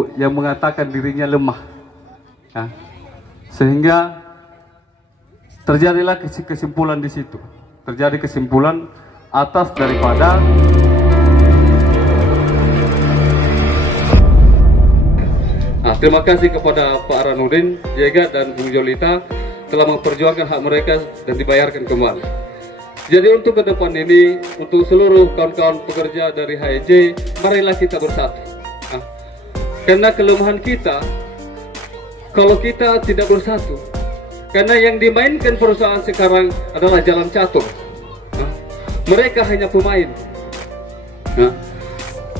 itu yang mengatakan dirinya lemah. Nah, sehingga terjadilah kesimpulan di situ. Terjadi kesimpulan atas daripada terima kasih kepada Pak Aranuddin, Jega dan Bung Jolita telah memperjuangkan hak mereka dan dibayarkan kembali. Jadi untuk ke depan ini, untuk seluruh kawan-kawan pekerja dari HEJ, marilah kita bersatu. Karena kelemahan kita, kalau kita tidak bersatu, karena yang dimainkan perusahaan sekarang adalah jalan catur. Mereka hanya pemain.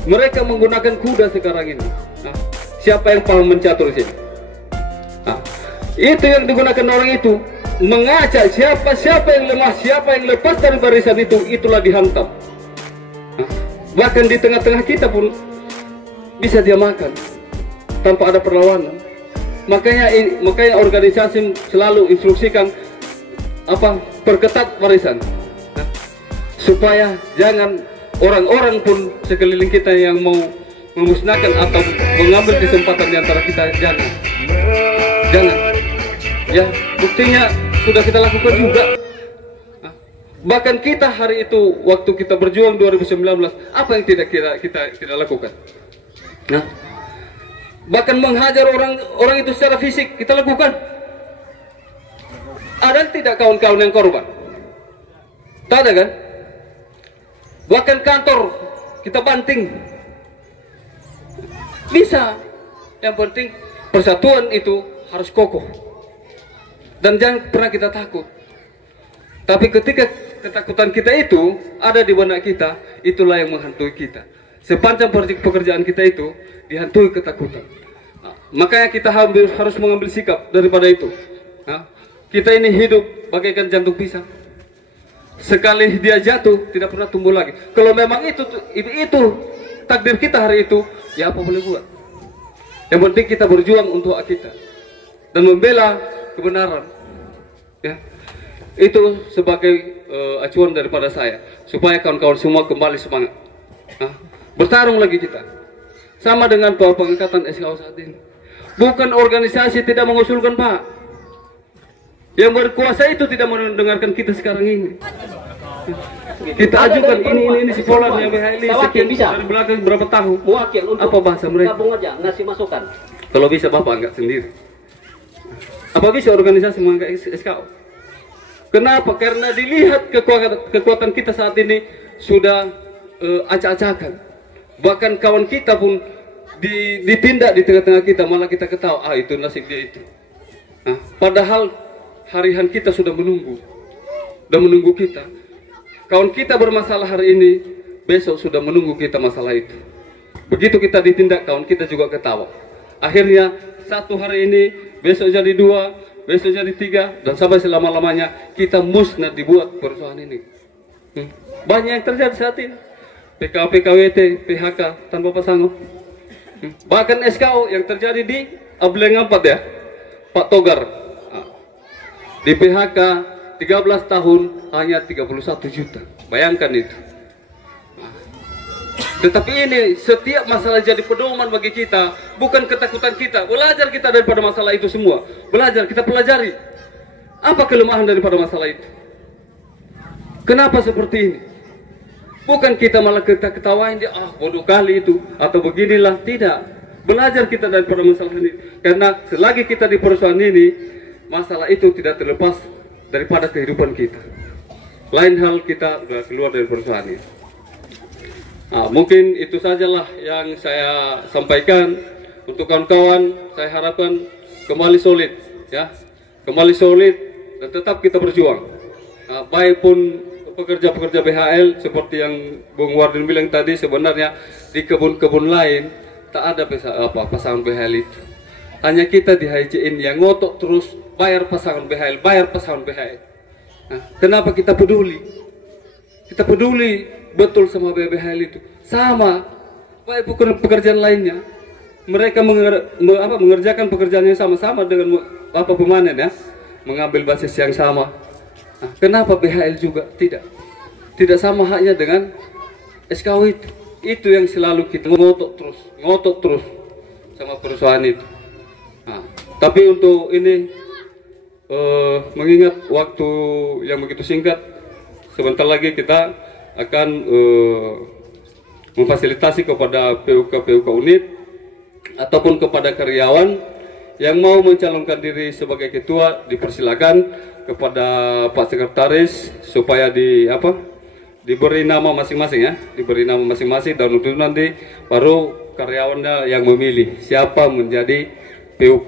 Mereka menggunakan kuda sekarang ini. Siapa yang paling mencatur sini? Itu yang digunakan orang itu, mengajak siapa yang lemah, siapa yang lepas dari barisan itu, itulah dihantam. Bahkan di tengah-tengah kita pun bisa dia makan tanpa ada perlawanan. Makanya organisasi selalu instruksikan perketat barisan, supaya jangan orang-orang pun sekeliling kita yang mau memusnahkan atau mengambil kesempatan di antara kita, jangan. Ya, buktinya sudah kita lakukan juga. Bahkan kita hari itu waktu kita berjuang 2019, apa yang tidak kita lakukan? Bahkan menghajar orang itu secara fisik kita lakukan. Ada tidak kawan-kawan yang korban? Tak ada kan? Bahkan kantor kita banting. Bisa. Yang penting persatuan itu harus kokoh. Dan jangan pernah kita takut. Tapi ketika ketakutan kita itu ada di benak kita, itulah yang menghantui kita. Sepanjang pekerjaan kita itu dihantui ketakutan. Makanya kita harus mengambil sikap daripada itu. Kita ini hidup bagaikan jantung pisang. Sekali dia jatuh tidak pernah tumbuh lagi. Kalau memang itu takdir kita hari itu, ya apa boleh buat. Yang penting kita berjuang untuk hak kita dan membela kebenaran. Ya, itu sebagai acuan daripada saya, supaya kawan-kawan semua kembali semangat. Bertarung lagi kita, sama dengan pengangkatan SKO saat ini. Bukan organisasi tidak mengusulkan, Pak. Yang berkuasa itu tidak mendengarkan kita sekarang ini. Kita ajukan ini sekolah yang BHL sekian dari belakang berapa tahun. Wakil untuk apa bahasa mereka? Gabung aja, ngasih masukan. Kalau bisa Bapak enggak sendiri. Apa bisa organisasi mengangkat SKO? Kenapa? Karena dilihat kekuatan kita saat ini sudah acak-acakan. Bahkan kawan kita pun ditindak di tengah-tengah kita, malah kita ketawa, itu nasib dia itu. Padahal harian kita sudah menunggu kita. Kawan kita bermasalah hari ini, besok sudah menunggu kita masalah itu. Begitu kita ditindak, kawan kita juga ketawa. Akhirnya satu hari ini, besok jadi 2, besok jadi 3, dan sampai selama-lamanya kita musnah dibuat perusahaan ini. Banyak yang terjadi saat ini. PKW, PKWT, PHK tanpa pasangan. Bahkan SKO yang terjadi di Ableng 4 ya, Pak Togar. Di PHK 13 tahun hanya 31 juta. Bayangkan itu. Tetapi ini setiap masalah jadi pedoman bagi kita, bukan ketakutan kita. Belajar kita daripada masalah itu semua. Belajar, kita pelajari. Apa kelemahan daripada masalah itu? Kenapa seperti ini? Bukan kita malah kita ketawain dia, bodoh kali itu, atau beginilah. Tidak. Belajar kita daripada masalah ini. Karena selagi kita di perusahaan ini, masalah itu tidak terlepas daripada kehidupan kita. Lain hal kita sudah keluar dari perusahaan ini. Mungkin itu sajalah yang saya sampaikan. Untuk kawan-kawan, saya harapkan kembali solid, ya, kembali solid dan tetap kita berjuang. Baik pun pekerja-pekerja BHL seperti yang Bung Wardin bilang tadi, sebenarnya di kebun-kebun lain tak ada pasangan BHL itu. Hanya kita di HJN yang ngotot terus bayar pasangan BHL, bayar pasangan BHL. Kenapa kita peduli? Kita peduli betul sama BHL itu. Sama, baik pekerjaan lainnya. Mereka mengerjakan pekerjaan yang sama-sama dengan pemanen, ya, mengambil basis yang sama. Kenapa BHL juga tidak sama haknya dengan SKW itu? Itu yang selalu kita ngotot terus sama perusahaan itu. Nah, tapi untuk ini mengingat waktu yang begitu singkat, sebentar lagi kita akan memfasilitasi kepada PUK unit ataupun kepada karyawan yang mau mencalonkan diri sebagai ketua, dipersilakan kepada Pak Sekretaris supaya diberi nama masing-masing ya, diberi nama masing-masing, dan untuk nanti baru karyawannya yang memilih siapa menjadi PUK.